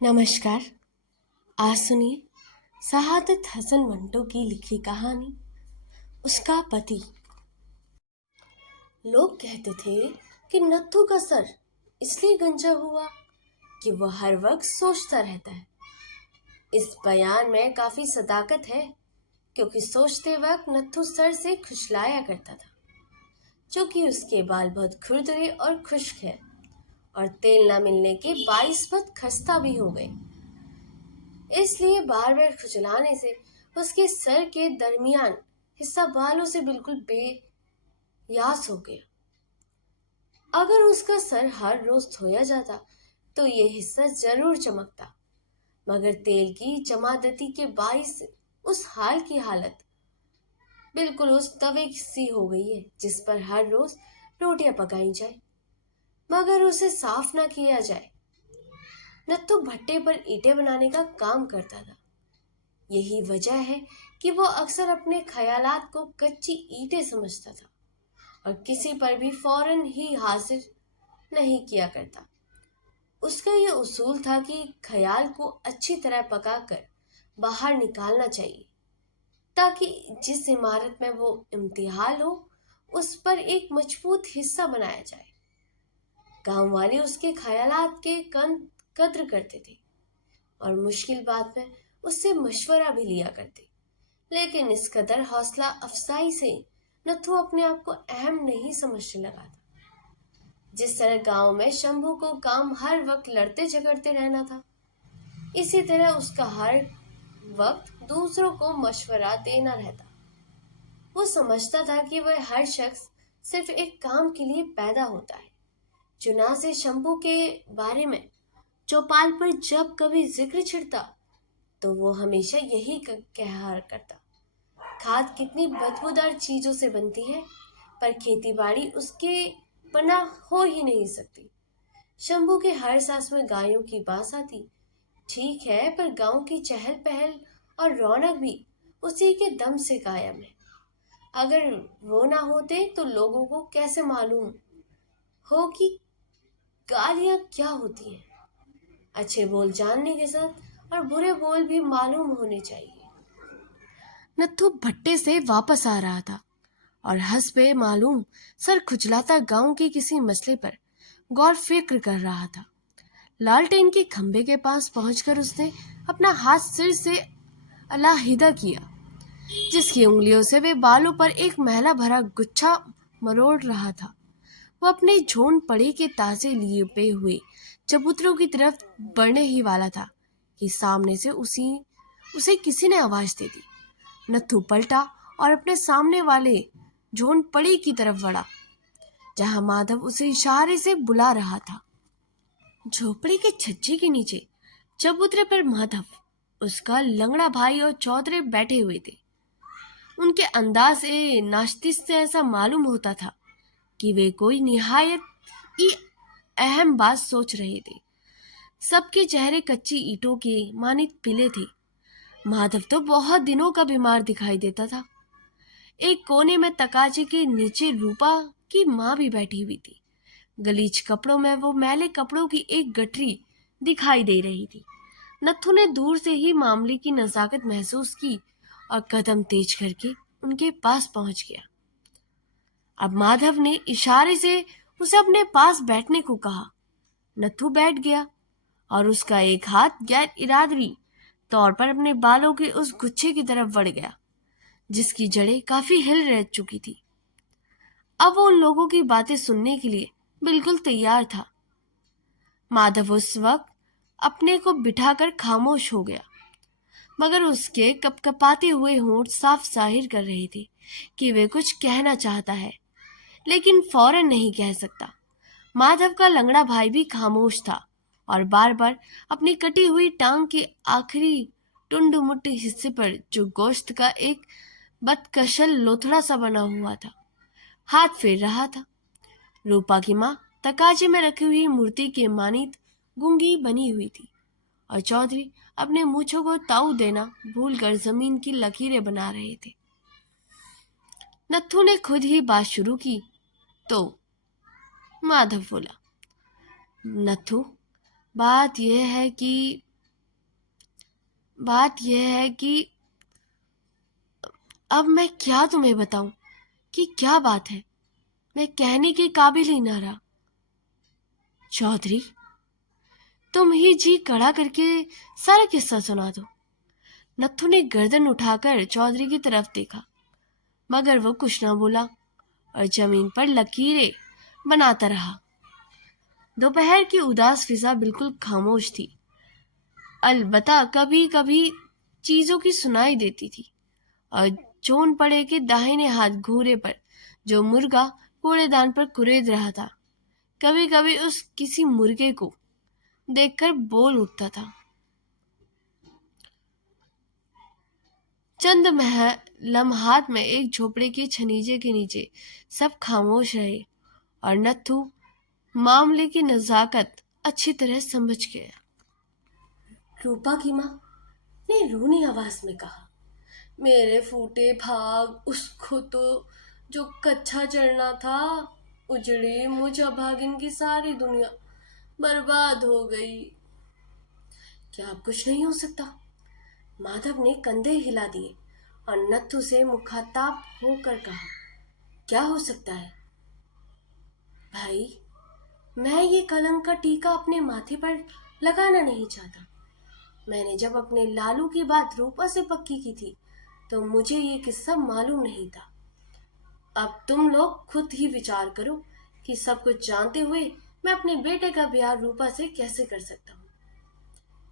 नमस्कार। आज सुनिए शहादत हसन मंटो की लिखी कहानी उसका पति। लोग कहते थे कि नत्थू का सर इसलिए गंजा हुआ कि वह हर वक्त सोचता रहता है। इस बयान में काफी सदाकत है, क्योंकि सोचते वक्त नत्थू सर से खुशलाया करता था, क्योंकि उसके बाल बहुत खुरदरे और खुश्क है और तेल न मिलने के बाईस बहुत खस्ता भी हो गए। इसलिए बार बार खुजलाने से उसके सर के दरमियान हिस्सा बालों से बिल्कुल बेयास हो गया। अगर उसका सर हर रोज धोया जाता तो ये हिस्सा जरूर चमकता, मगर तेल की जमादती के बाइस उस हाल की हालत बिल्कुल उस तवे सी हो गई है जिस पर हर रोज रोटियां पकाई जाए मगर उसे साफ ना किया जाए। नत्थू भट्टे पर ईंटें बनाने का काम करता था। यही वजह है कि वो अक्सर अपने ख्यालात को कच्ची ईंटें समझता था और किसी पर भी फौरन ही हाजिर नहीं किया करता। उसका यह उसूल था कि ख्याल को अच्छी तरह पकाकर बाहर निकालना चाहिए, ताकि जिस इमारत में वो इम्तिहाल हो उस पर एक मजबूत हिस्सा बनाया जाए। गांव वाले उसके ख्यालात के कद्र करते थे और मुश्किल बात में उससे मशवरा भी लिया करते, लेकिन इस कदर हौसला अफजाई से नथु अपने आप को अहम नहीं समझने लगा था। जिस तरह गांव में शंभू को काम हर वक्त लड़ते झगड़ते रहना था, इसी तरह उसका हर वक्त दूसरों को मशवरा देना रहता। वो समझता था कि वह हर शख्स सिर्फ एक काम के लिए पैदा होता है। चुना से शंभू के बारे में चौपाल पर जब कभी जिक्र छिड़ता तो वो हमेशा यही कहा करता, खाद कितनी बदबूदार चीजों से बनती है, पर खेतीबाड़ी उसके बना हो ही नहीं सकती। शंभू के हर सांस में गायों की बास आती। ठीक है, पर गांव की चहल पहल और रौनक भी उसी के दम से कायम है। अगर वो ना होते तो लोगों को कैसे मालूम हो कि गालियां क्या होती हैं। अच्छे बोल जानने के साथ और बुरे बोल भी मालूम होने चाहिए। नत्थू भट्टे से वापस आ रहा था और हस्बे मालूम सर खुजलाता गांव के किसी मसले पर गौर फिक्र कर रहा था। लालटेन के खंबे के पास पहुंचकर उसने अपना हाथ सिर से अलाहिदा किया, जिसकी उंगलियों से वे बालों पर एक मैला भरा गुच्छा मरोड़ रहा था। वो अपने झोंड पड़े के ताजे लिए हुए चबूतरों की तरफ बढ़ने ही वाला था कि सामने से उसे किसी ने आवाज दे दी। नत्थू पलटा और अपने सामने वाले झोंपड़ी की तरफ बढ़ा, जहां माधव उसे इशारे से बुला रहा था। झोपड़ी के छज्जे के नीचे चबूतरे पर माधव, उसका लंगड़ा भाई और चौधरी बैठे हुए थे। उनके अंदाज से नाश्तिस से ऐसा मालूम होता था कि वे कोई निहायत ही अहम बात सोच रहे थे। सबके चेहरे कच्ची ईंटों के मानित पीले थे। माधव तो बहुत दिनों का बीमार दिखाई देता था। एक कोने में तकाचे के नीचे रूपा की माँ भी बैठी हुई थी। गलीच कपड़ों में वो मैले कपड़ों की एक गठरी दिखाई दे रही थी। नत्थू ने दूर से ही मामले की नजाकत महसूस की और कदम तेज करके उनके पास पहुंच गया। अब माधव ने इशारे से उसे अपने पास बैठने को कहा। नत्थू बैठ गया और उसका एक हाथ गैर इरादवी तौर पर अपने बालों के उस गुच्छे की तरफ बढ़ गया, जिसकी जड़ें काफी हिल रह चुकी थी। अब वो उन लोगों की बातें सुनने के लिए बिल्कुल तैयार था। माधव उस वक्त अपने को बिठाकर खामोश हो गया, मगर उसके कपकपाते हुए होंठ साफ जाहिर कर रहे थे कि वे कुछ कहना चाहता है, लेकिन फौरन नहीं कह सकता। माधव का लंगड़ा भाई भी खामोश था और बार बार अपनी कटी हुई टांग के आखिरी टुंड-मुट्ठ हिस्से पर, जो गोश्त का एक बदकशल लोथड़ा सा बना हुआ था, हाथ फेर रहा था। रूपा की माँ तकाजे में रखी हुई मूर्ति के मानित गूंगी बनी हुई थी और चौधरी अपने मूछों को ताऊ देना भूलकर जमीन की लकीरें बना रहे थे। नत्थू ने खुद ही बात शुरू की तो माधव बोला, नत्थू, बात यह है कि बात यह है कि अब मैं क्या तुम्हें बताऊं कि क्या बात है। मैं कहने के काबिल ही ना रहा। चौधरी, तुम ही जी कड़ा करके सारा किस्सा सुना दो। नत्थू ने गर्दन उठाकर चौधरी की तरफ देखा, मगर वो कुछ ना बोला और जमीन पर लकीरें बनाता रहा। दोपहर की उदास फिजा बिल्कुल खामोश थी। अलबत्ता कभी कभी चीजों की सुनाई देती थी। और जोन पड़े के दाहिने हाथ घूरे पर जो मुर्गा कूड़ेदान पर कुरेद रहा था, कभी कभी उस किसी मुर्गे को देखकर बोल उठता था। चंद लम्हात में एक झोपड़े के छनीजे के नीचे सब खामोश रहे और नत्थू मामले की नजाकत अच्छी तरह समझ गया। रूपा की माँ ने रूनी आवाज में कहा, मेरे फूटे भाग, उसको तो जो कच्चा चढ़ना था उजड़ी, मुझ अभागिन की सारी दुनिया बर्बाद हो गई। क्या अब कुछ नहीं हो सकता? माधव ने कंधे हिला दिए और नत्थू से मुखाताब होकर कहा, क्या हो सकता है भाई? मैं ये कलंक का टीका अपने माथे पर लगाना नहीं चाहता। मैंने जब अपने लालू की बात रूपा से पक्की की थी तो मुझे ये किस्सा मालूम नहीं था। अब तुम लोग खुद ही विचार करो कि सब कुछ जानते हुए मैं अपने बेटे का ब्याह रूपा से कैसे कर सकता हूँ।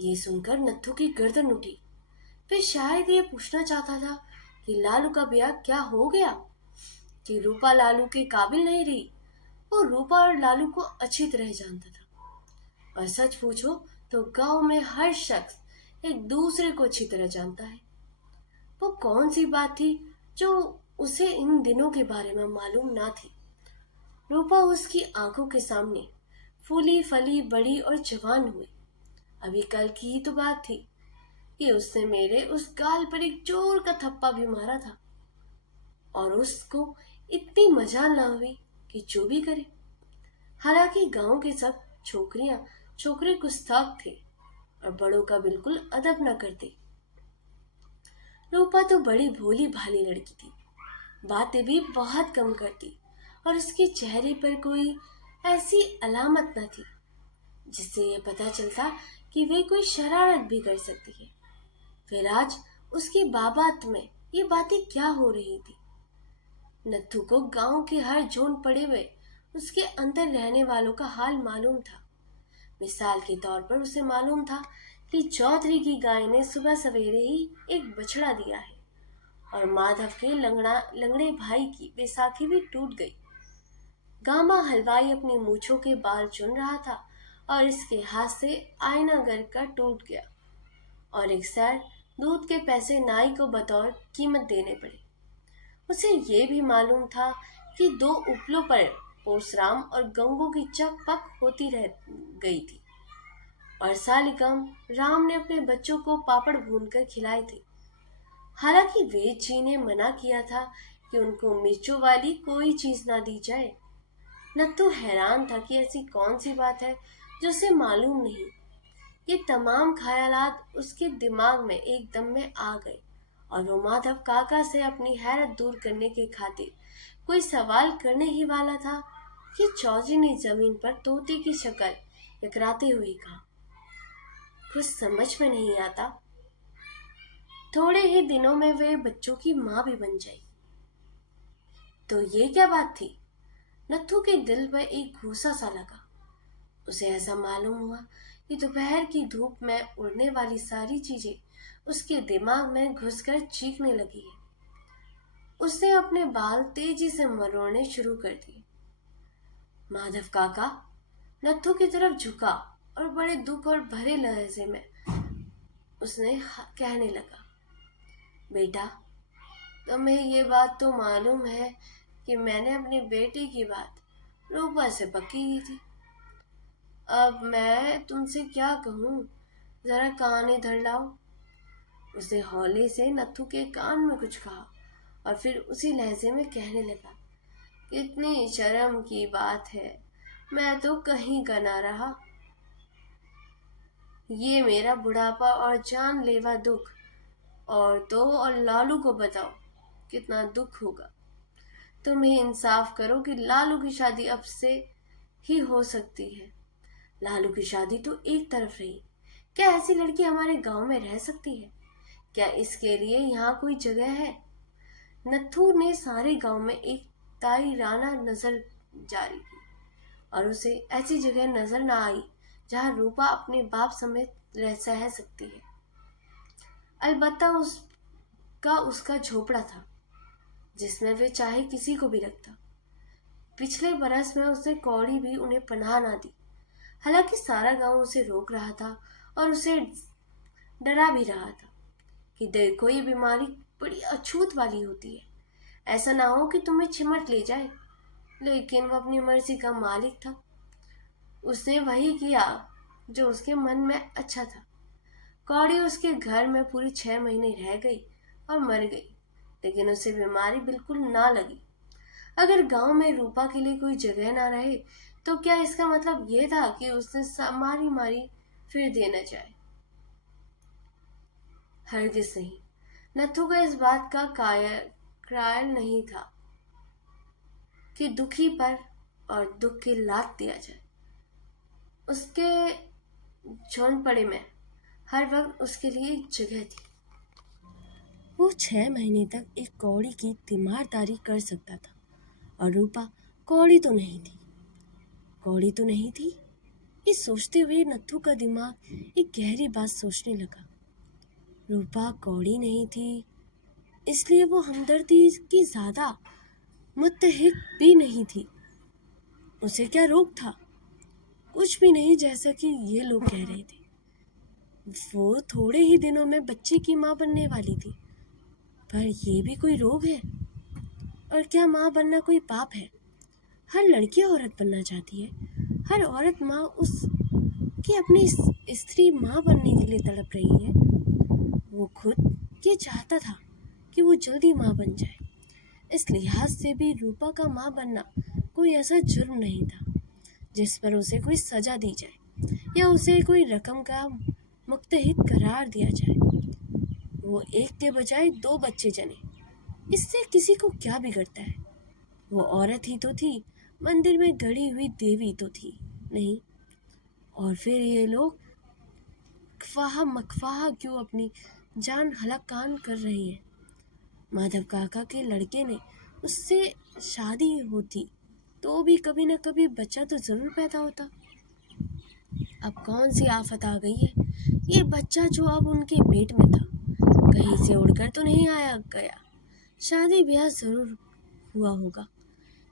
ये सुनकर नत्थू की गर्दन उठी। फिर शायद ये पूछना चाहता था कि लालू का ब्याह क्या हो गया, कि रूपा लालू के काबिल नहीं रही। वो रूपा और लालू को अच्छी तरह जानता था और सच पूछो तो गांव में हर शख्स एक दूसरे को अच्छी तरह जानता है। वो कौन सी बात थी जो उसे इन दिनों के बारे में मालूम ना थी? रूपा उसकी आंखों के सामने फूली फली बड़ी और जवान हुई। अभी कल की ही तो बात थी कि उसने मेरे उस गाल पर एक जोर का थप्पा भी मारा था और उसको इतनी मजाल ना हुई कि जो भी करे। हालांकि गांव के सब छोकरे गुस्ताख थे और बड़ों का बिल्कुल अदब न करते। रूपा तो बड़ी भोली भाली लड़की थी, बातें भी बहुत कम करती और उसके चेहरे पर कोई ऐसी अलामत न थी जिससे ये पता चलता कि वे कोई शरारत भी कर सकती है। फिर आज उसकी बाबात में ये बातें क्या हो रही थी? नत्थू को गांव के हर जोन पड़े हुए उसके अंदर रहने वालों का हाल मालूम था। मिसाल के तौर पर उसे मालूम था कि चौधरी की गाय ने सुबह सवेरे ही एक बछड़ा दिया है और माधव के लंगड़े भाई की बैसाखी भी टूट गई। गामा हलवाई अपनी मूछों के बाल चुन रहा था और इसके हाथ से आईना गर कर टूट गया और एक सैर दूध के पैसे नाई को बतौर कीमत देने पड़े। उसे ये भी मालूम था कि दो उपलों पर परशुराम और गंगू की चकपक होती रह गई थी और सालिकम राम ने अपने बच्चों को पापड़ भूनकर खिलाए थे। हालांकि वेद जी ने मना किया था कि उनको मिर्चों वाली कोई चीज ना दी जाए। नत्थू हैरान था कि ऐसी कौन सी बात है जो उसे मालूम नहीं। ये तमाम ख्यालात उसके दिमाग में एकदम में आ गए और वो माधव काका से अपनी हैरत दूर करने के खातिर कोई सवाल करने ही वाला था कि चौधरी ने जमीन पर तोते की शक्ल यकराते हुए कहा, कुछ समझ में नहीं आता। थोड़े ही दिनों में वे बच्चों की माँ भी बन जाएगी। तो ये क्या बात थी? नत्थू के दिल पर एक घूसा सा लगा। उसे ऐसा मालूम हुआ कि दोपहर की धूप में उड़ने वाली सारी चीजें उसके दिमाग में घुसकर चीखने लगी है। उसने अपने बाल तेजी से मरोड़ने शुरू कर दिए। माधव काका नत्थू की तरफ झुका और बड़े दुख और भरे लहजे में उसने कहने लगा, बेटा, तुम्हें ये बात तो मालूम है कि मैंने अपने बेटे की बात रूपा से पक्की की थी। अब मैं तुमसे क्या कहूँ, जरा कान इधर लाओ। उसे हौले से नत्थू के कान में कुछ कहा और फिर उसी लहजे में कहने लगा, कितनी शर्म की बात है, मैं तो कहीं का ना रहा। ये मेरा बुढ़ापा और जानलेवा दुख। और लालू को बताओ कितना दुख होगा। तुम ही इंसाफ करो कि लालू की शादी अब से ही हो सकती है। लालू की शादी तो एक तरफ रही, क्या ऐसी लड़की हमारे गांव में रह सकती है? क्या इसके लिए यहाँ कोई जगह है? नत्थू ने सारे गांव में एक ताईराना नजर जारी की और उसे ऐसी जगह नजर न आई जहाँ रूपा अपने बाप समेत सह सकती है। अलबत्ता उसका झोपड़ा था जिसमें वे चाहे किसी को भी रखता। पिछले बरस में उसने कौड़ी भी उन्हें पनाह ना दी। हालांकि सारा गांव उसे रोक रहा था और उसे डरा भी रहा था कि देखो ये बीमारी बड़ी अछूत वाली होती है, ऐसा ना हो कि तुम्हें चिमट ले जाए। लेकिन वो अपनी मर्जी का मालिक था। उसने वही किया जो उसके मन में अच्छा था। कौड़ी उसके घर में पूरी 6 महीने रह गई और मर गई, लेकिन उसे बीमारी बिल्कुल ना लगी। अगर गांव में रूपा के लिए कोई जगह ना रहे तो क्या इसका मतलब यह था कि उसने मारी मारी फिर दे न जाए? हरगिज नहीं। नथु का इस बात का कायल नहीं था कि दुखी पर और दुख की लात दिया जाए। उसके झोंपड़े में हर वक्त उसके लिए एक जगह थी। वो 6 महीने तक एक कौड़ी की तीमारदारी कर सकता था और रूपा कौड़ी तो नहीं थी। कौड़ी तो नहीं थी, ये सोचते हुए नत्थू का दिमाग एक गहरी बात सोचने लगा। रूपा कौड़ी नहीं थी, इसलिए वो हमदर्दी की ज्यादा मुत्तहिक भी नहीं थी। उसे क्या रोक था? कुछ भी नहीं, जैसा कि ये लोग कह रहे थे। वो थोड़े ही दिनों में बच्चे की माँ बनने वाली थी। पर ये भी कोई रोग है? और क्या माँ बनना कोई पाप है? हर लड़की औरत बनना चाहती है। हर औरत माँ उसकी अपनी स्त्री माँ बनने के लिए तड़प रही है। वो खुद ये चाहता था कि वो जल्दी माँ बन जाए। इस लिहाज से भी रूपा का माँ बनना कोई ऐसा जुर्म नहीं था जिस पर उसे कोई सजा दी जाए या उसे कोई रकम का मुक्तहित करार दिया जाए। वो एक के बजाय 2 बच्चे जने, इससे किसी को क्या बिगड़ता है? वो औरत ही तो थी, मंदिर में गड़ी हुई देवी तो थी नहीं। और फिर ये लोग ख्वाह मखवाह क्यों अपनी जान हलाकान कर रही है? माधव काका के लड़के ने उससे शादी होती तो भी कभी न कभी बच्चा तो जरूर पैदा होता। अब कौन सी आफत आ गई है? ये बच्चा जो अब उनके पेट में था कहीं से उड़कर तो नहीं आया गया। शादी ब्याह जरूर हुआ होगा।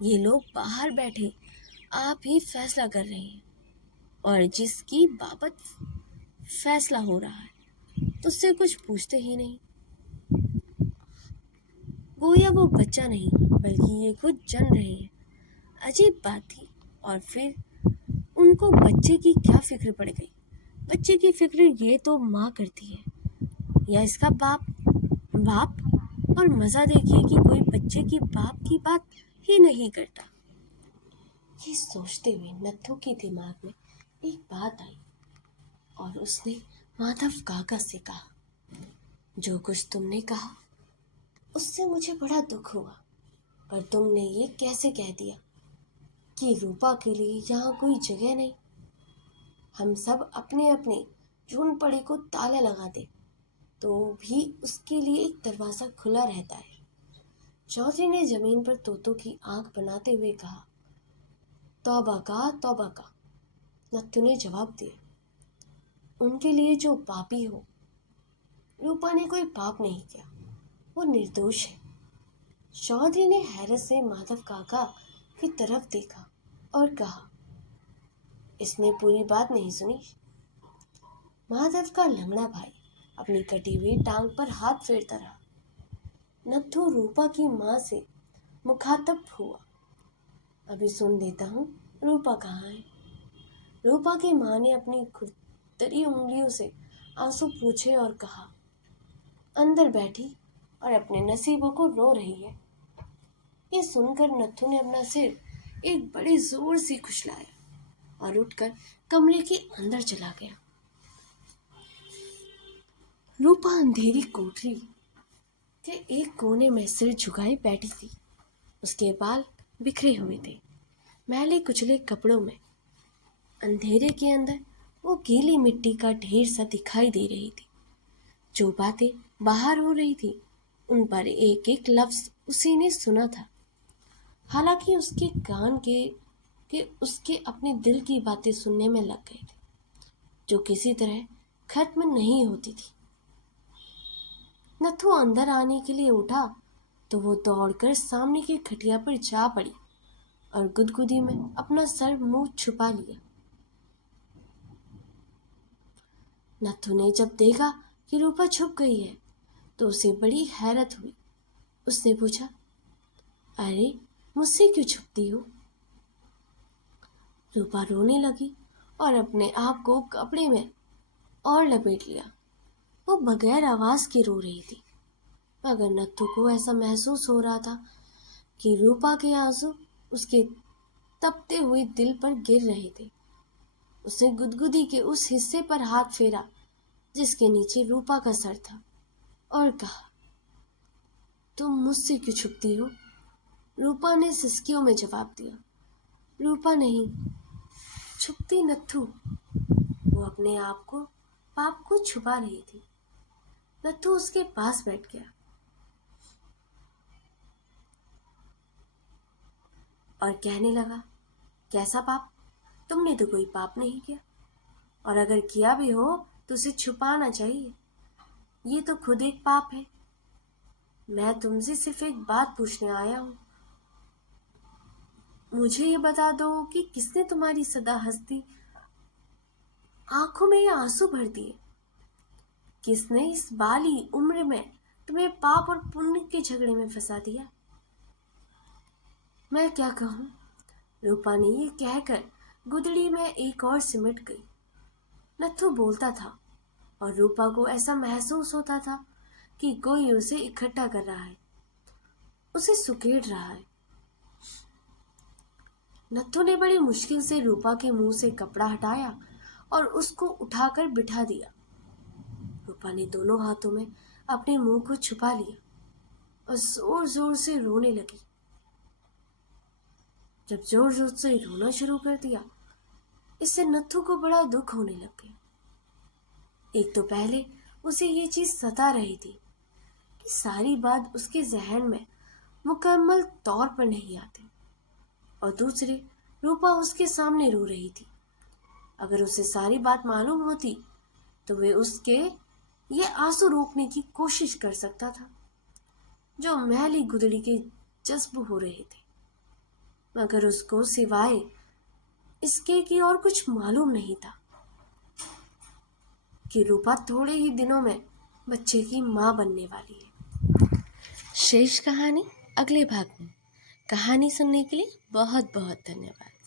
ये लोग बाहर बैठे आप ही फैसला कर रहे हैं और जिसकी बाबत फैसला हो रहा है उससे कुछ पूछते ही नहीं। गोया वो बच्चा नहीं बल्कि ये खुद जन रहे हैं। अजीब बात थी। और फिर उनको बच्चे की क्या फिक्र पड़ गई? बच्चे की फिक्र ये तो माँ करती है या इसका बाप। और मजा देखिए कि कोई बच्चे की बाप की बात ही नहीं करता। ये सोचते हुए नत्थू के दिमाग में एक बात आई और उसने माधव काका से कहा, जो कुछ तुमने कहा उससे मुझे बड़ा दुख हुआ, पर तुमने ये कैसे कह दिया कि रूपा के लिए यहाँ कोई जगह नहीं? हम सब अपने अपने झोंपड़े को ताला लगा दे तो भी उसके लिए एक दरवाजा खुला रहता है। चौधरी ने जमीन पर तोतों की आंख बनाते हुए कहा, तौबा का। नत्थू ने जवाब दिया, उनके लिए जो पापी हो। रूपा ने कोई पाप नहीं किया, वो निर्दोष है। चौधरी ने हैरत से माधव काका की तरफ देखा और कहा, इसने पूरी बात नहीं सुनी। माधव का लंगड़ा भाई अपनी कटी हुई टांग पर हाथ फेरता रहा। नत्थू रूपा की माँ से मुखातब हुआ, अभी सुन लेता हूँ, रूपा कहाँ है? रूपा की माँ ने अपनी खुरदरी उंगलियों से आंसू पूछे और कहा, अंदर बैठी और अपने नसीबों को रो रही है। ये सुनकर नत्थू ने अपना सिर एक बड़े जोर से खुशलाया और उठकर कमरे के अंदर चला गया। रूपा अंधेरी कोठरी के एक कोने में सिर झुकाए बैठी थी। उसके बाल बिखरे हुए थे, मैले कुचले कपड़ों में। अंधेरे के अंदर वो गीली मिट्टी का ढेर सा दिखाई दे रही थी। जो बातें बाहर हो रही थी उन पर एक एक लफ्ज उसी ने सुना था। हालांकि उसके कान के उसके अपने दिल की बातें सुनने में लग गए थे, जो किसी तरह खत्म नहीं होती थी। नथु अंदर आने के लिए उठा तो वो दौड़कर सामने की खटिया पर जा पड़ी और गुदगुदी में अपना सर मुंह छुपा लिया। नथु ने जब देखा कि रूपा छुप गई है तो उसे बड़ी हैरत हुई। उसने पूछा, अरे मुझसे क्यों छुपती हो? रूपा रोने लगी और अपने आप को कपड़े में और लपेट लिया। वो बगैर आवाज के रो रही थी, मगर नत्थू को ऐसा महसूस हो रहा था कि रूपा के आंसू उसके तपते हुए दिल पर गिर रहे थे। उसने गुदगुदी के उस हिस्से पर हाथ फेरा जिसके नीचे रूपा का सर था और कहा, तुम मुझसे क्यों छुपती हो? रूपा ने सिसकियों में जवाब दिया, रूपा नहीं, छुपती नत्थू। वो अपने पाप को छुपा रही थी। नत्थू उसके पास बैठ गया और कहने लगा, कैसा पाप? तुमने तो कोई पाप नहीं किया, और अगर किया भी हो तो उसे छुपाना चाहिए। ये तो खुद एक पाप है। मैं तुमसे सिर्फ एक बात पूछने आया हूं। मुझे ये बता दो कि किसने तुम्हारी सदा हंसती आंखों में ये आंसू भर दिए? किसने इस बाली उम्र में तुम्हें पाप और पुण्य के झगड़े में फंसा दिया? मैं क्या कहूं? रूपा ने ये कहकर गुदड़ी में एक और सिमट गई। नत्थू बोलता था और रूपा को ऐसा महसूस होता था कि कोई उसे इकट्ठा कर रहा है, उसे सुकेड़ रहा है। नत्थू ने बड़ी मुश्किल से रूपा के मुंह से कपड़ा हटाया और उसको उठाकर बिठा दिया। रूपा ने दोनों हाथों में अपने मुंह को छुपा लिया और जोर जोर से रोने लगी। जब जोर जोर से रोना शुरू कर दिया, इससे नत्थू को बड़ा दुख होने लग गया। एक तो पहले उसे ये चीज सता रही थी कि सारी बात उसके जहन में मुकम्मल तौर पर नहीं आती, और दूसरे रूपा उसके सामने रो रही थी। अगर उसे सारी बात मालूम होती तो वे उसके ये आंसू रोकने की कोशिश कर सकता था जो मैली गुदड़ी के जज्ब हो रहे थे, मगर उसको सिवाय इसके कि और कुछ मालूम नहीं था कि रूपा थोड़े ही दिनों में बच्चे की मां बनने वाली है। शेष कहानी अगले भाग में। कहानी सुनने के लिए बहुत बहुत धन्यवाद।